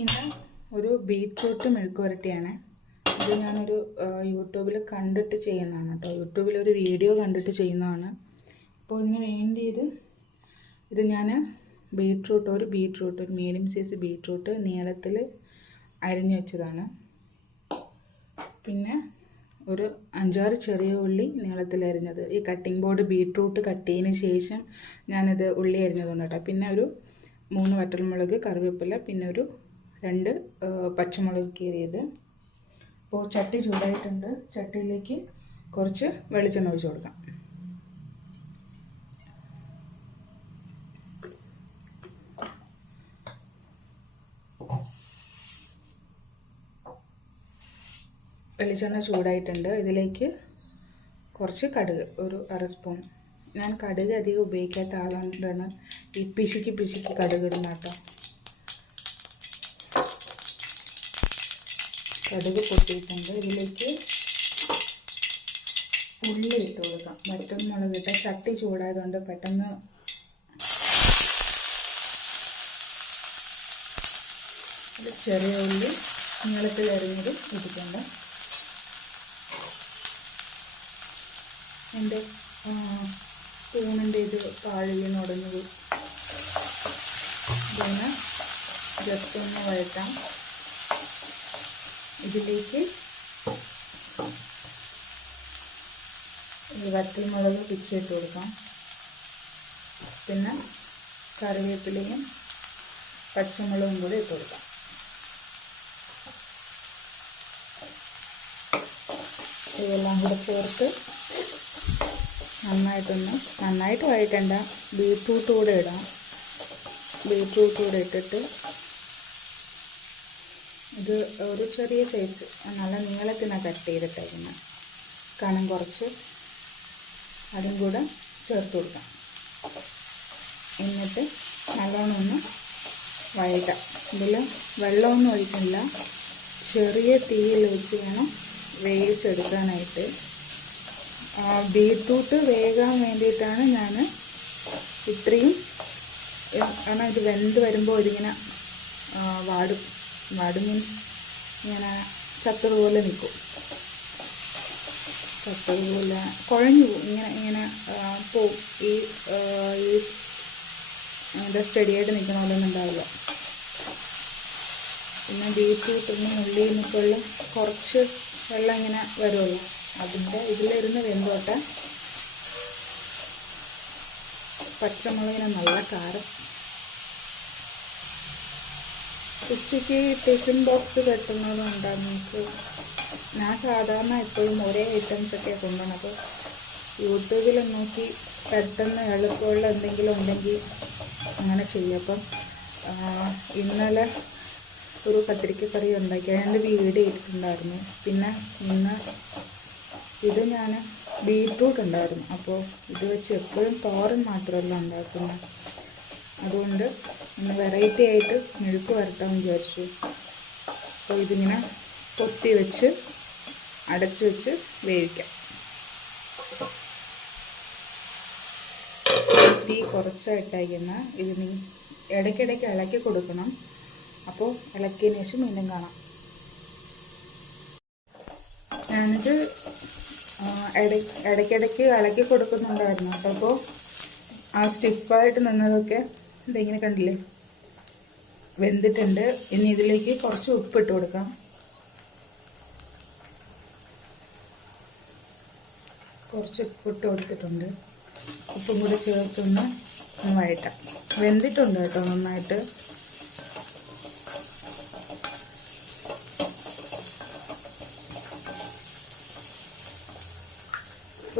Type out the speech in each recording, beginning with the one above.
ഇന്ന് ഒരു ബീറ്റ്റൂട്ട് മെഴുക്ക് പുരട്ടിയാണ്. ഇത് ഞാനൊരു യൂട്യൂബിൽ കണ്ടിട്ട് ചെയ്യുന്നതാണ് കേട്ടോ. യൂട്യൂബിലൊരു വീഡിയോ കണ്ടിട്ട് ചെയ്യുന്നതാണ്. അപ്പോൾ ഇതിന് വേണ്ടിയത് ഇത് ഞാൻ ഒരു മീഡിയം സൈസ് ബീറ്റ്റൂട്ട് നീളത്തിൽ അരിഞ്ഞു വെച്ചതാണ്. പിന്നെ ഒരു 5-6 ചെറിയ ഉള്ളി നീളത്തിൽ അരിഞ്ഞത്. ഈ കട്ടിംഗ് ബോർഡ് ബീറ്റ്റൂട്ട് കട്ട് ചെയ്തതിന് ശേഷം ഞാനിത് ഉള്ളി അരിഞ്ഞതുകൊണ്ട് കേട്ടോ. പിന്നെ ഒരു 3 വറ്റൽമുളക്, കറിവേപ്പില, പിന്നെ ഒരു 2 പച്ചമുളക് കീറിയത്. അപ്പോൾ ചട്ടി ചൂടായിട്ടുണ്ട്. ചട്ടിയിലേക്ക് കുറച്ച് വെളിച്ചെണ്ണ ഒഴിച്ച് കൊടുക്കാം. വെളിച്ചെണ്ണ ചൂടായിട്ടുണ്ട്. ഇതിലേക്ക് കുറച്ച് കടുക്, ഒരു 1/2 സ്പൂൺ. ഞാൻ കടുക് അധികം ഉപയോഗിക്കാത്ത ആളാണ് ഈ പിശുക്കി കടുക് ഇടുന്ന കേട്ടോ. കടുക് പൊട്ടിയിട്ടുണ്ട്. ഇതിലേക്ക് ഉള്ളി ഇട്ട് കൊടുക്കാം. വറ്റൽമുളക് ഇട്ട ചട്ടി ചൂടായതുകൊണ്ട് പെട്ടെന്ന് ചെറിയ ഉള്ളി നീളത്തിൽ അരിഞ്ഞത് ഇട്ടിട്ടുണ്ട്. എൻ്റെ സ്പൂണിൻ്റെ ഇത് താഴെ വീണുടഞ്ഞത്. ഇതിന് ജസ്റ്റ് ഒന്ന് വഴറ്റാം. ഇതിലേക്ക് ഈ വറ്റൽമുളക് പിച്ചിട്ട് കൊടുക്കാം. പിന്നെ കറിവേപ്പിലയും പച്ചമുളകും കൂടി ഇട്ട് കൊടുക്കാം. ഇതെല്ലാം കൂടെ ചേർത്ത് നന്നായിട്ട് വഴറ്റണ്ട. ബീറ്റ്റൂട്ട് കൂടെ ഇടാം. ബീറ്റ്റൂട്ട് കൂടെ ഇട്ടിട്ട് ഇത് ഒരു ചെറിയ സൈസ് നല്ല നീളത്തിനാണ് കട്ട് ചെയ്തിട്ടേക്കുന്നത്. കനം കുറച്ച് അതും കൂടെ ചേർത്ത് കൊടുക്കാം. എന്നിട്ട് നല്ലോണം ഒന്ന് വഴറ്റാം. ഇതിൽ വെള്ളമൊന്നും ഒഴിക്കില്ല. ചെറിയ തീയിൽ വെച്ച് വേണം വേവിച്ചെടുക്കാനായിട്ട്. ബീറ്റ്റൂട്ട് വേകാൻ വേണ്ടിയിട്ടാണ് ഞാൻ ഇത്രയും. കാരണം ഇത് വെന്ത് വരുമ്പോൾ ഇതിങ്ങനെ വാടും മീൻസ് ഇങ്ങനെ ചത്തതുപോലെ നിൽക്കും. ചത്തതുപോലെ കുഴഞ്ഞു പോകും. ഇങ്ങനെ പോവും. ഈ സ്റ്റഡിയായിട്ട് നിൽക്കണ പോലെ ഒന്നും ഉണ്ടാവില്ല. പിന്നെ ബീറ്റ്റൂട്ടിന് ഉള്ളിൽ നിൽക്കുള്ള കുറച്ച് വെള്ളം ഇങ്ങനെ വരുമല്ലോ, അതിൻ്റെ ഇതിലിരുന്ന് വെന്തോട്ടെ. പച്ചമുളകിന് നല്ല കാരം. ഉച്ചയ്ക്ക് ടിഫിൻ ബോക്സ് കെട്ടുന്നതുകൊണ്ടാണ് നമുക്ക്. ഞാൻ സാധാരണ എപ്പോഴും ഒരേ ഐറ്റംസൊക്കെ കൊണ്ടുപോകണം. അപ്പോൾ യൂട്യൂബിൽ നോക്കി പെട്ടെന്ന് എളുപ്പമുള്ള എന്തെങ്കിലും ഉണ്ടെങ്കിൽ അങ്ങനെ ചെയ്യും. അപ്പം ഇന്നലെ ഒരു കത്തിരിക്കക്കറി ഉണ്ടാക്കി, അതിൻ്റെ വീഡിയോ ഇട്ടിട്ടുണ്ടായിരുന്നു. പിന്നെ ഇന്ന് ഇത് ഞാൻ ബീറ്റ്റൂട്ട് ഉണ്ടായിരുന്നു. അപ്പോൾ ഇത് വെച്ച് എപ്പോഴും തോരൻ മാത്രമല്ല ഉണ്ടാക്കുന്നത്. അതുകൊണ്ട് ഇന്ന് വെറൈറ്റി ആയിട്ട് മെഴുക്ക് വരട്ടാമെന്ന് വിചാരിച്ചു. അപ്പോൾ ഇതിങ്ങനെ കൊത്തി വെച്ച് അടച്ചു വെച്ച് വേവിക്കാം. തീ കുറച്ചായിട്ടയക്കുന്ന ഇത് ഇടയ്ക്കിടയ്ക്ക് ഇളക്കി കൊടുക്കണം. അപ്പോൾ ഇളക്കിയതിന് ശേഷം വീണ്ടും കാണാം. ഞാനിത് ഇടയ്ക്കിടയ്ക്ക് ഇളക്കി കൊടുക്കുന്നുണ്ടായിരുന്നു കേട്ടോ. അപ്പോൾ ആ സ്റ്റിഫായിട്ട് നിന്നതൊക്കെ ഇതിങ്ങനെ കണ്ടില്ലേ, വെന്തിട്ടുണ്ട്. ഇനി ഇതിലേക്ക് കുറച്ച് ഉപ്പിട്ട് കൊടുക്കാം. കുറച്ച് ഉപ്പിട്ട് കൊടുത്തിട്ടുണ്ട്. ഉപ്പും കൂടി ചേർത്തൊന്ന് വഴറ്റാം. വെന്തിട്ടുണ്ട് കേട്ടോ നന്നായിട്ട്.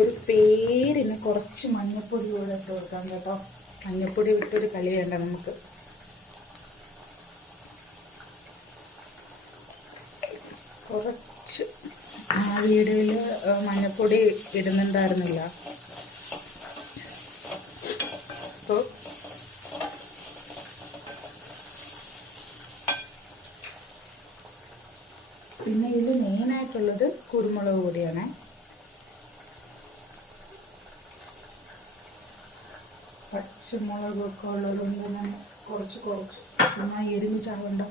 ഒരു പേരിന് കുറച്ച് മഞ്ഞൾപ്പൊടി കൂടെ ഇട്ട് കൊടുക്കാം കേട്ടോ. മഞ്ഞൾപ്പൊടി വിട്ടൊരു കളി വേണ്ട നമുക്ക്. കുറച്ച് ആ വീഡിയോയിൽ മഞ്ഞൾപ്പൊടി ഇടുന്നുണ്ടായിരുന്നില്ല. അപ്പോൾ പിന്നെ ഇതിൽ മെയിനായിട്ടുള്ളത് കുരുമുളക് പൊടിയാണ്. പച്ചമുളകൊക്കെ ഉള്ളതുകൊണ്ട് ഞാൻ കുറച്ച് നന്നായി എരിഞ്ഞ് ചാവണ്ട.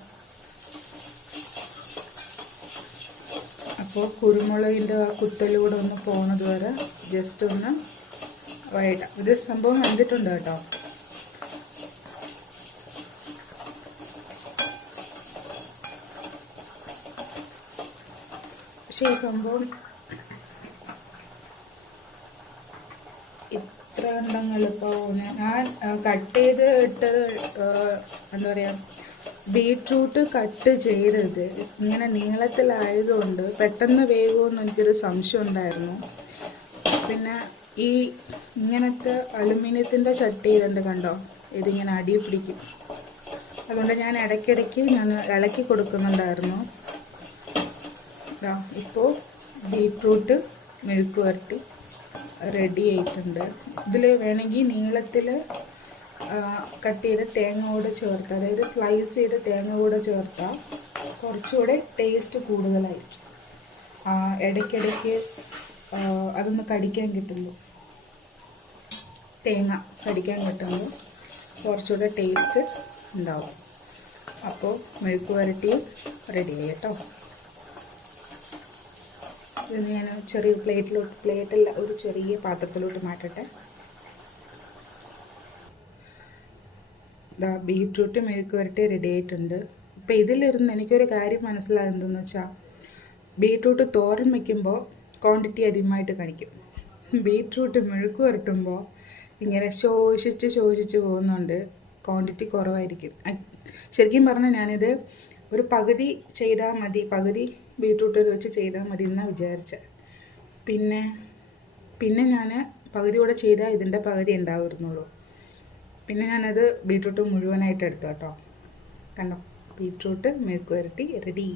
അപ്പോൾ കുരുമുളകിൻ്റെ ആ കുത്തലൂടെ ഒന്ന് പോണത് വരെ ജസ്റ്റ് ഒന്ന് വഴറ്റാം. ഇത് സംഭവം വെന്തിട്ടുണ്ട് കേട്ടോ. പക്ഷേ ഈ സംഭവം ഇത്ര ഉണ്ടെങ്കിൽ ഇപ്പോൾ ഞാൻ കട്ട് ചെയ്ത് ഇട്ടത് എന്താ പറയുക, ബീട്രൂട്ട് കട്ട് ചെയ്തത് ഇങ്ങനെ നീളത്തിലായതുകൊണ്ട് പെട്ടെന്ന് വേകുമെന്ന് എനിക്കൊരു സംശയം ഉണ്ടായിരുന്നു. പിന്നെ ഈ ഇങ്ങനത്തെ അലുമിനിയത്തിൻ്റെ ചട്ടിയിലുണ്ട് കണ്ടോ, ഇതിങ്ങനെ അടി പിടിക്കും. അതുകൊണ്ട് ഞാൻ ഇടയ്ക്കിടയ്ക്ക് ഇളക്കി കൊടുക്കുന്നുണ്ടായിരുന്നു. ഇപ്പോൾ ബീട്രൂട്ട് മെഴുക്ക് വരട്ടി റെഡി ആയിട്ടുണ്ട്. ഇതിൽ വേണമെങ്കിൽ നീളത്തിൽ കട്ട് ചെയ്ത് തേങ്ങ കൂടെ ചേർത്ത്, അതായത് സ്ലൈസ് ചെയ്ത് തേങ്ങ കൂടെ ചേർത്താൽ കുറച്ചുകൂടെ ടേസ്റ്റ് കൂടുതലായിരിക്കും. ഇടയ്ക്കിടയ്ക്ക് അതൊന്ന് കടിക്കാൻ കിട്ടുമ്പോൾ, തേങ്ങ കടിക്കാൻ കിട്ടുമ്പോൾ കുറച്ചുകൂടെ ടേസ്റ്റ് ഉണ്ടാവും. അപ്പോൾ മെഴുക്ക് വരട്ടിയും റെഡിയായി കേട്ടോ. ഇത് ഞാൻ ചെറിയ പ്ലേറ്റല്ല, ഒരു ചെറിയ പാത്രത്തിലോട്ട് മാറ്റട്ടെ. ഇതാ ബീട്രൂട്ട് മെഴുക്ക് വരട്ടി റെഡി ആയിട്ടുണ്ട്. ഇപ്പോൾ ഇതിലിരുന്ന് എനിക്കൊരു കാര്യം മനസ്സിലാകുന്നതെന്ന് വെച്ചാൽ, ബീട്രൂട്ട് തോരൻ വയ്ക്കുമ്പോൾ ക്വാണ്ടിറ്റി അധികമായിട്ട് കഴിക്കും. ബീട്രൂട്ട് മെഴുക്ക് വരട്ടുമ്പോൾ ഇങ്ങനെ ശോഷിച്ച് പോകുന്നുണ്ട്, ക്വാണ്ടിറ്റി കുറവായിരിക്കും. ശരിക്കും പറഞ്ഞാൽ ഞാനിത് ഒരു പകുതി ചെയ്താൽ മതി, പകുതി ബീട്രൂട്ട് വെച്ച് ചെയ്താൽ മതി എന്നാണ് വിചാരിച്ചത്. പിന്നെ ഞാൻ പകുതി കൂടെ ചെയ്താൽ ഇതിൻ്റെ പകുതി ഉണ്ടാവുന്നുള്ളൂ. പിന്നെ ഞാനത് ബീട്രൂട്ട് മുഴുവനായിട്ട് എടുത്തു കേട്ടോ. കണ്ടോ, ബീട്രൂട്ട് മെഴുക്ക് വരട്ടി റെഡി.